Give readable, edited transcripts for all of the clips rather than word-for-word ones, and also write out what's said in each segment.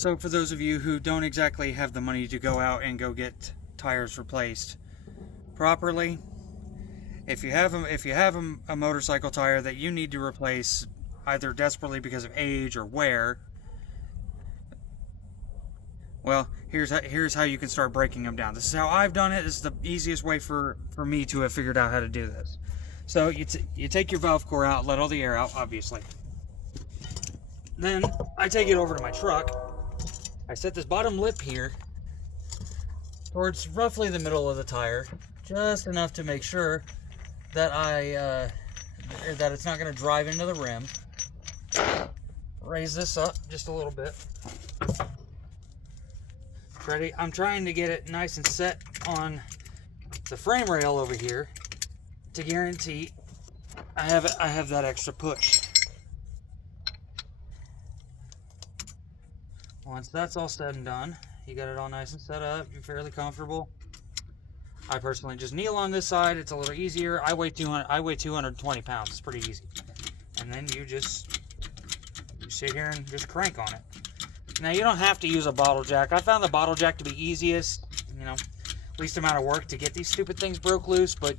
So for those of you who don't exactly have the money to go out and go get tires replaced properly, if you have a motorcycle tire that you need to replace either desperately because of age or wear, well, here's how you can start breaking them down. This is how I've done it. This is the easiest way for me to have figured out how to do this. So you take your valve core out, let all the air out, obviously. Then I take it over to my truck. I set this bottom lip here towards roughly the middle of the tire, just enough to make sure that that it's not going to drive into the rim. Raise this up just a little bit. Ready? I'm trying to get it nice and set on the frame rail over here to guarantee I have that extra push. Once that's all said and done, you got it all nice and set up, you're fairly comfortable. I personally just kneel on this side. It's a little easier. I weigh 220 pounds. It's pretty easy. And then you sit here and just crank on it. Now you don't have to use a bottle jack. I found the bottle jack to be easiest, least amount of work to get these stupid things broke loose, but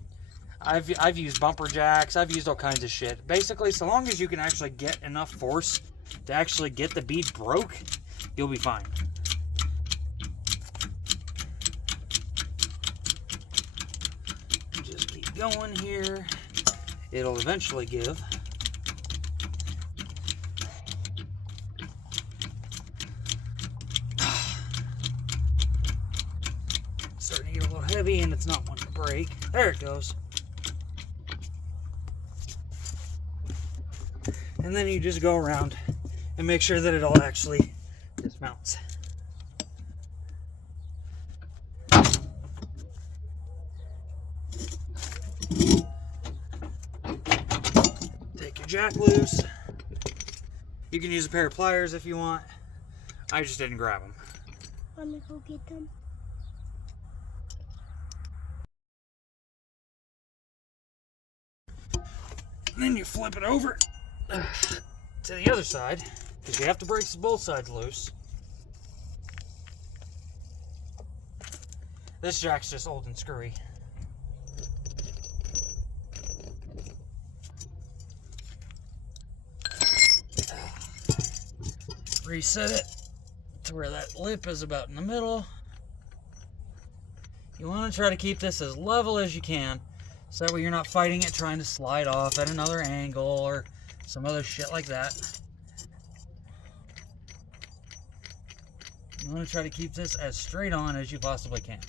I've used bumper jacks. I've used all kinds of shit. Basically, so long as you can actually get enough force to actually get the bead broke, you'll be fine. Just keep going here. It'll eventually give. Starting to get a little heavy and it's not wanting to break. There it goes. And then you just go around and make sure that it all actually dismounts. Take your jack loose. You can use a pair of pliers if you want. I just didn't grab them. Want me to go get them? And then you flip it over to the other side, because you have to break both sides loose. This jack's just old and screwy. Reset it to where that lip is about in the middle. You want to try to keep this as level as you can, so that way you're not fighting it trying to slide off at another angle or some other shit like that. You want to try to keep this as straight on as you possibly can.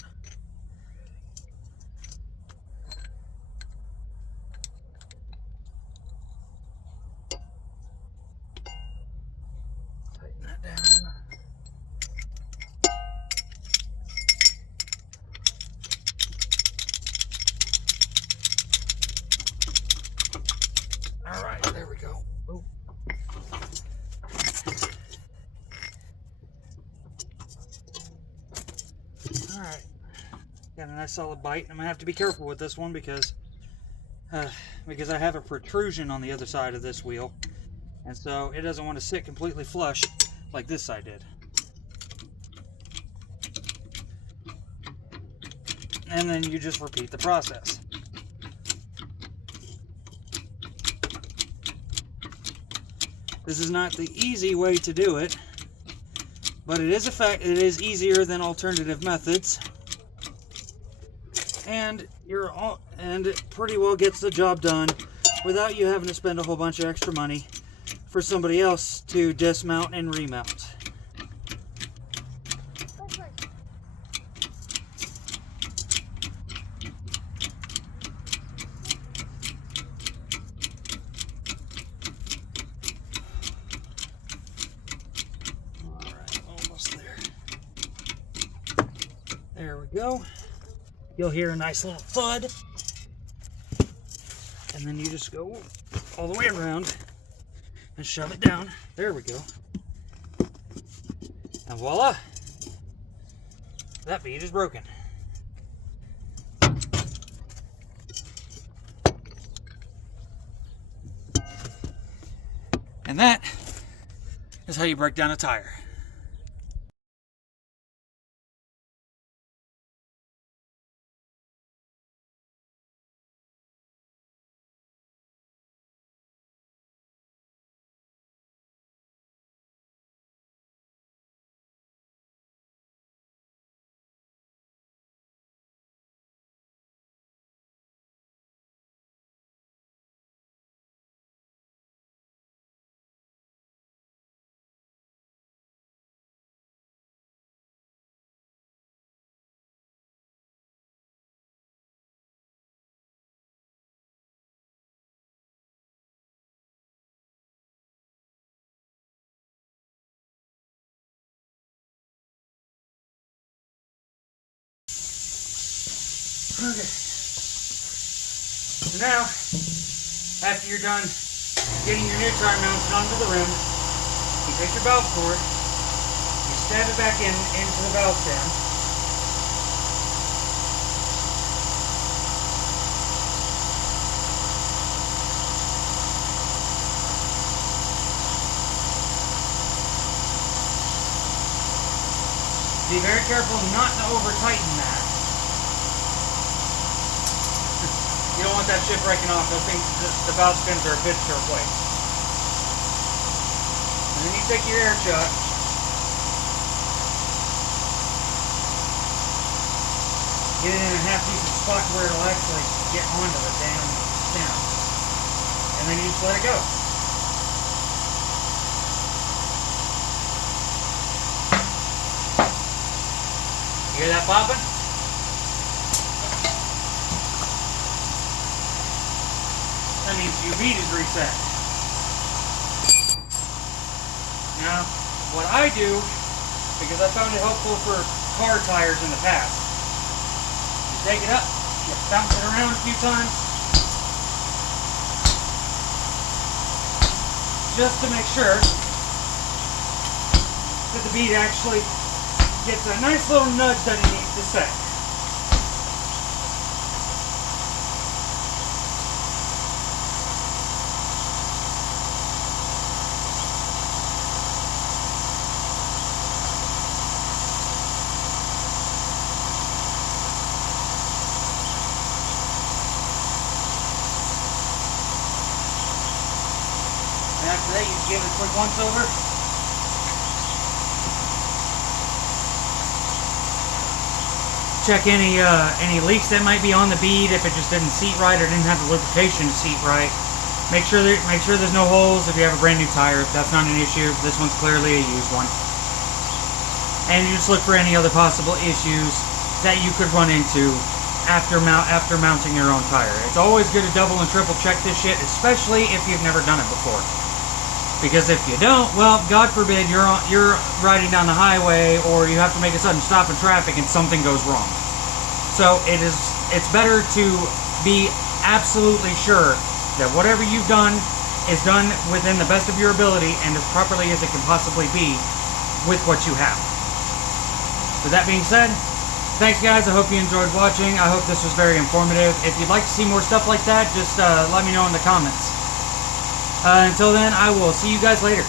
Tighten that down. All right, there we go. Ooh. All right, got a nice solid bite. I'm gonna have to be careful with this one because I have a protrusion on the other side of this wheel, and so it doesn't want to sit completely flush like this side did. And then you just repeat the process. This is not the easy way to do it, but it is easier than alternative methods, and it pretty well gets the job done without you having to spend a whole bunch of extra money for somebody else to dismount and remount. There we go. You'll hear a nice little thud. And then you just go all the way around and shove it down. There we go. And voila! That bead is broken. And that is how you break down a tire. Okay. So now, after you're done getting your new tire mounted onto the rim, you take your valve cord, you stab it back into the valve stem. Be very careful not to over tighten that. You don't want that shit breaking off. Those things, the valve stems are a bitch to replace. And then you take your air chuck. Get it in a half decent spot where it'll actually get onto the damn stem. And then you just let it go. You hear that popping? That means your bead is reset. Now, what I do, because I found it helpful for car tires in the past, you take it up, you bounce it around a few times, just to make sure that the bead actually gets a nice little nudge that it needs to set. And after that, you give it a quick once over. Check any leaks that might be on the bead if it just didn't seat right or didn't have the lubrication to seat right. Make sure there's no holes if you have a brand new tire. That's not an issue. This one's clearly a used one. And you just look for any other possible issues that you could run into after mounting your own tire. It's always good to double and triple check this shit, especially if you've never done it before. Because if you don't, well, God forbid, you're riding down the highway or you have to make a sudden stop in traffic and something goes wrong. So it's better to be absolutely sure that whatever you've done is done within the best of your ability and as properly as it can possibly be with what you have. With that being said, thanks guys, I hope you enjoyed watching. I hope this was very informative. If you'd like to see more stuff like that, just let me know in the comments. Until then, I will see you guys later.